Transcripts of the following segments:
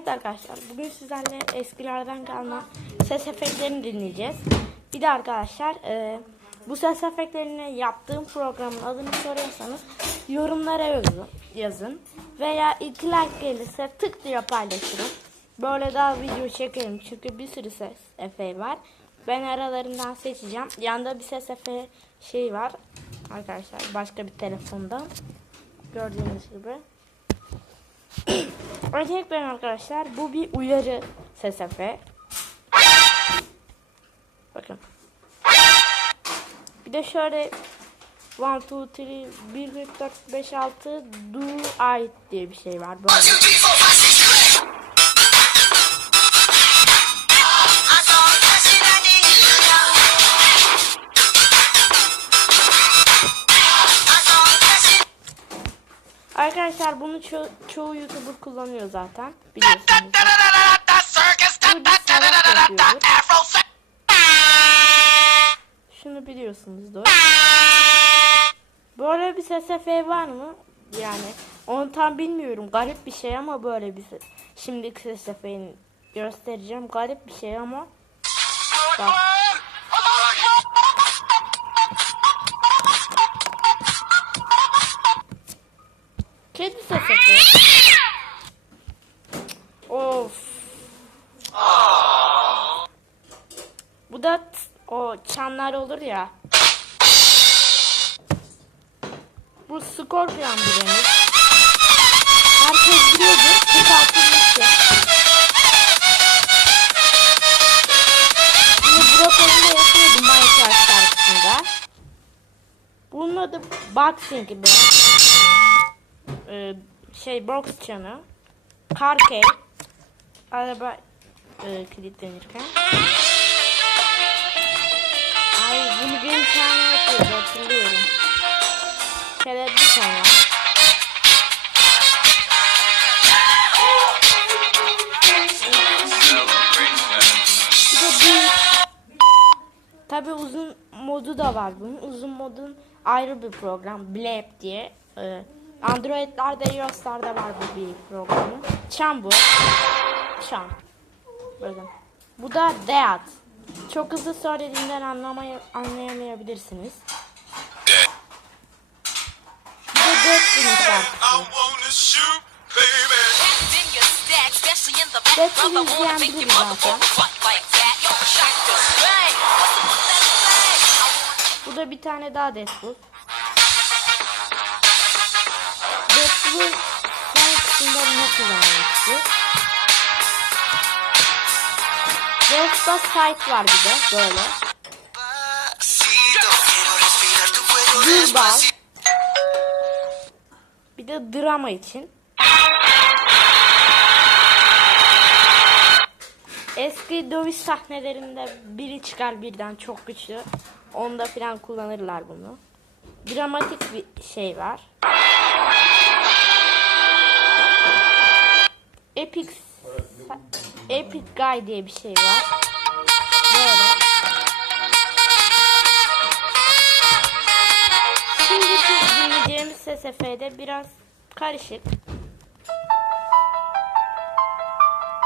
Evet arkadaşlar, bugün sizlerle eskilerden kalma ses efektlerini dinleyeceğiz. Bir de arkadaşlar bu ses efektlerini yaptığım programın adını soruyorsanız yorumlara yazın. Veya 2 like gelirse tık diye paylaşırım. Böyle daha video çekerim çünkü bir sürü ses efeği var. Ben aralarından seçeceğim. Yanında bir ses efeği şey var arkadaşlar, başka bir telefonda gördüğünüz gibi. Öncelikle arkadaşlar bu bir uyarı ses efeği. Bakın. Bir de şöyle 1, 2, 3, 1, 2, 4, 5, 6 do I diye bir şey var. Böyle. Arkadaşlar bunu çoğu YouTuber kullanıyor zaten. Biliyorsunuz. Şunu biliyorsunuzdur. Böyle bir ses efeği var mı? Yani onu tam bilmiyorum. Garip bir şey ama böyle bir ses. Şimdiki ses efeğini göstereceğim. Garip bir şey ama. Bak. Kedi ses efeği. Of. Bu da o çanlar olur ya. Bu Scorpion birimiz. Herkes biliyordur. Kısaltılmıştı. Bunu Brokon'da yapıyordum Minecraft şarkısında. Bunun adı Boxing gibi. Box çanı. Carcade. Araba kilitlenirken. Ay bunu bir tane yapıyordu, hatırlıyorum. Kelebek çanı. Tabi uzun modu da var bunun. Uzun modun ayrı bir program. Blab diye. Android'lerde, iOS'larda var bu bir programı. Çan bu. Çan. Bakın. Bu da Dead. Çok hızlı söylediğinden anlayamayabilirsiniz. Bu da Dead'in şarkısı. Dead'in izleyen biri zaten. Bu da bir tane daha Deadpool. Deadpool'un son kısımda ne kullanmıştı? Death'da Sight var bir de böyle. Dürbal. Bir de drama için. Eski dövüş sahnelerinde biri çıkar birden çok güçlü. Onda falan kullanırlar bunu. Dramatik bir şey var. Epic Guy diye bir şey var. Böyle. Şimdiki dinleyeceğimiz ses efeği de biraz karışık.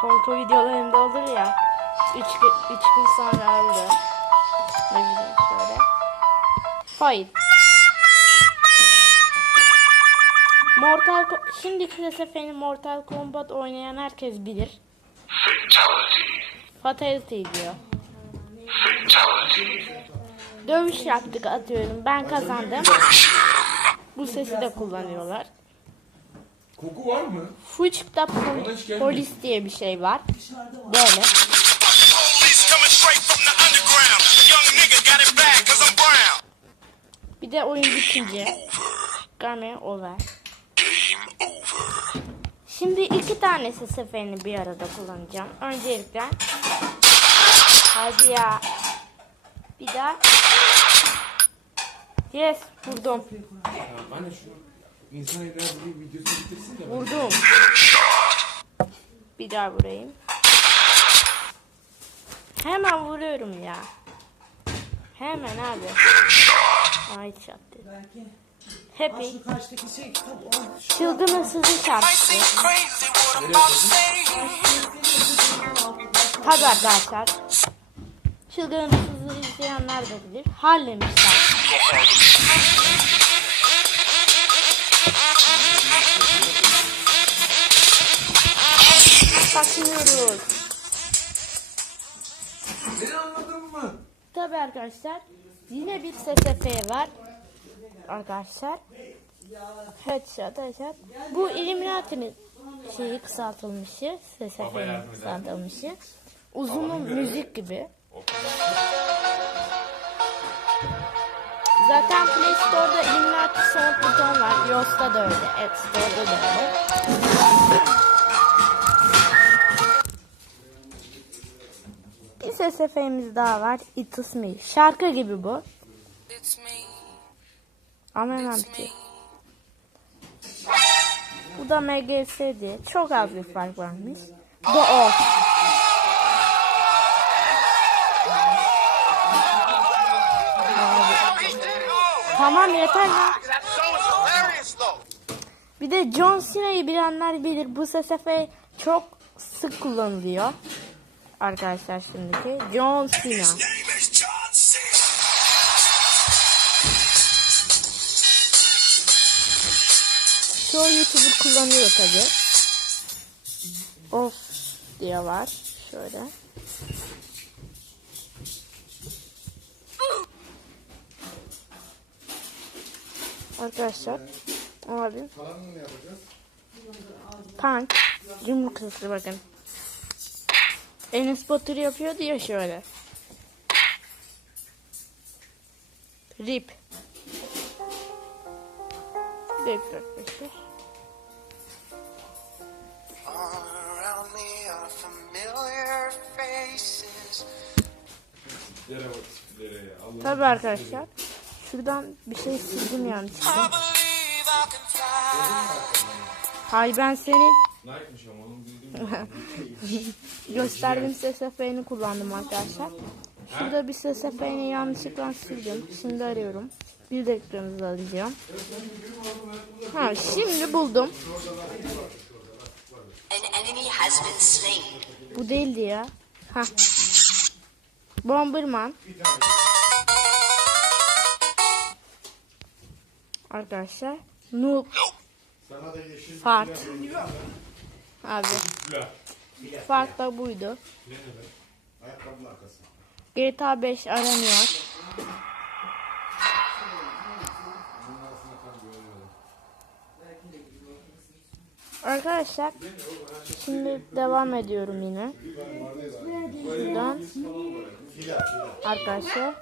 Korku videolarında olur ya. 3 gün sonra öldü. Ne bileyim şöyle. Fight. Şimdiki ses efeğini Mortal Kombat oynayan herkes bilir. Fatality diyor. Dövüş yaptık atıyorum. Ben kazandım. Bu sesi de kullanıyorlar. Koku var mı? Fuç'ta polis diye bir şey var. Böyle. Bir de oyun bitince. Game over. Şimdi 2 tane ses efeğini bir arada kullanacağım. Öncelikle. Hadi ya. Bir daha. Yes, vurdum. Anne şu insan evladı bir videosu bitirsin de. Vurdum. Bir daha vurayım. Hemen vuruyorum ya. Hemen abi. Ay çattı. Happy, Şu karşıdaki şey kitap. Çılgın Hırsız'ın şarkısı. Tabii arkadaşlar. Çılgın Hırsız'ı izleyenler de bilir. Harlem şarkısı. Bakıyoruz. Beni anladın mı? Tabii arkadaşlar. Yine bir SSF var. Arkadaşlar. Headshot. Bu Illuminati'nin şeyi kısaltılmışı. SSF'nin kısaltılmışı. Uzun müzik gibi. Zaten Play Store'da Illuminati Sound buton var. iOS'ta da öyle. App Store'da da öyle. Bir SSF'miz daha var. It is me. Şarkı gibi bu. Ama hemen bitiyor. Bu da MGS'di. Çok az bir fark varmış. The Off. Tamam yeter lan. Bir de John Cena'yı bilenler bilir. Bu SSF çok sık kullanılıyor. Arkadaşlar şimdiki John Cena. Çoğu YouTuber kullanıyor tabi. Of diye var. Şöyle. Arkadaşlar. Abi. Punk. Yumruk sesi bakın. Enes Batur yapıyordu ya şöyle. Rip. 4 5 5. Tabii arkadaşlar. Şuradan bir şey sildim yanlışlıkla. Hay ben senin gösterdiğim SSF'ni kullandım arkadaşlar. Şurada bir SSF'ni yanlışlıkla sildim. Şimdi arıyorum. Bir dakikanızı alacağım. Ha şimdi buldum. Bu değildi ya. Ha. Bomberman. Arkadaşlar. Noob. Fart. Abi. Fart da buydu. GTA 5 aranıyor. Arkadaşlar şimdi devam ediyorum yine. Buradan arkadaşlar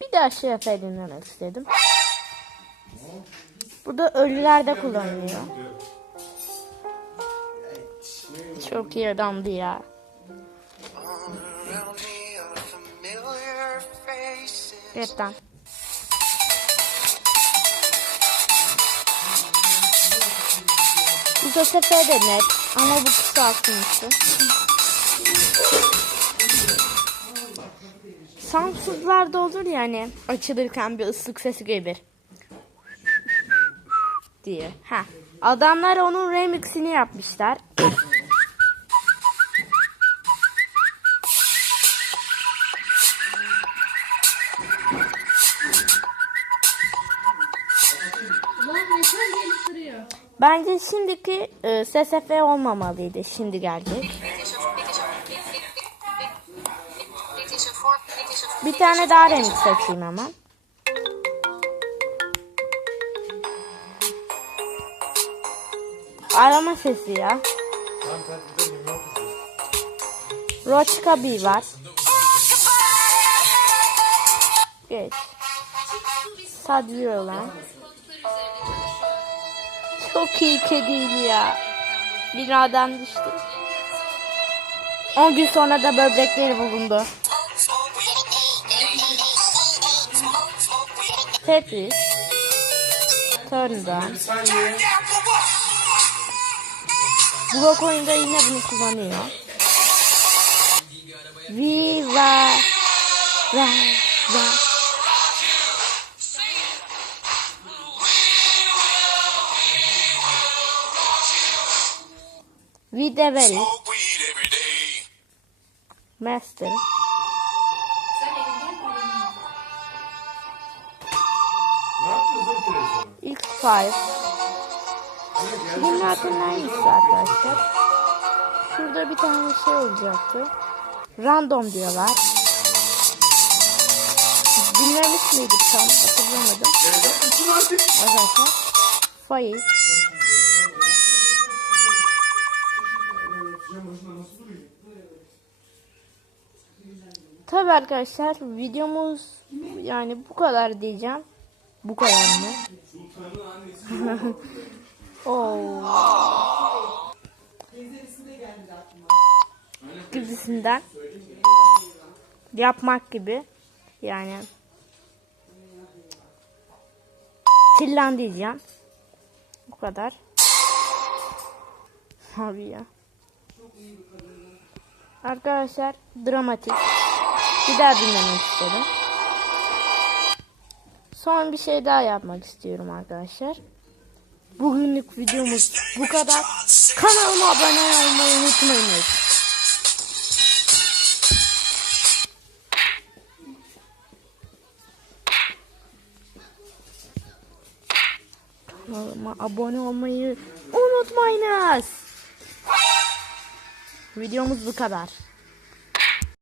bir daha şey dinlemek istedim. Burada ölülerde kullanılıyor. Çok iyi adamdı ya. Gerçekten. Bu da sefer de net ama bu kısaltılmıştı. Samsuzlarda olur yani açılırken bir ıslık sesi gelir diye. Ha. Adamlar onun remixini yapmışlar. Bence şimdiki SSF olmamalıydı. Şimdi geldi. Bir tane daha remix seçeyim hemen. Arama sesi ya. Rochka B var. Geç. Sadri olan. Çok iyi kediydi ya. Binadan düştü. 10 gün sonra da böbrekleri bulundu. Tetris. Turndown. Blok oyunda yine bunu kullanıyor. Viva. Va. Videveli. Master. Ne yaptınız lan televizyonu? X5. Bunlardan hangisi arkadaşlar? Şurada bir tane şey olacaktı. Random diyorlar. Dinlemiş miydik tam hatırlamadım. Arkadaşlar. Faiz. Tabi arkadaşlar videomuz yani bu kadar diyeceğim. Bu kadar mı? Oo. Gibisinden yapmak gibi yani Tillan diyeceğim. Bu kadar. Abi ya. Arkadaşlar dramatik. Bir daha dinlemek istedim. Son bir şey daha yapmak istiyorum arkadaşlar. Bugünlük videomuz bu kadar. Kanalıma abone olmayı unutmayınız. Kanalıma abone olmayı unutmayınız. Videomuz bu kadar.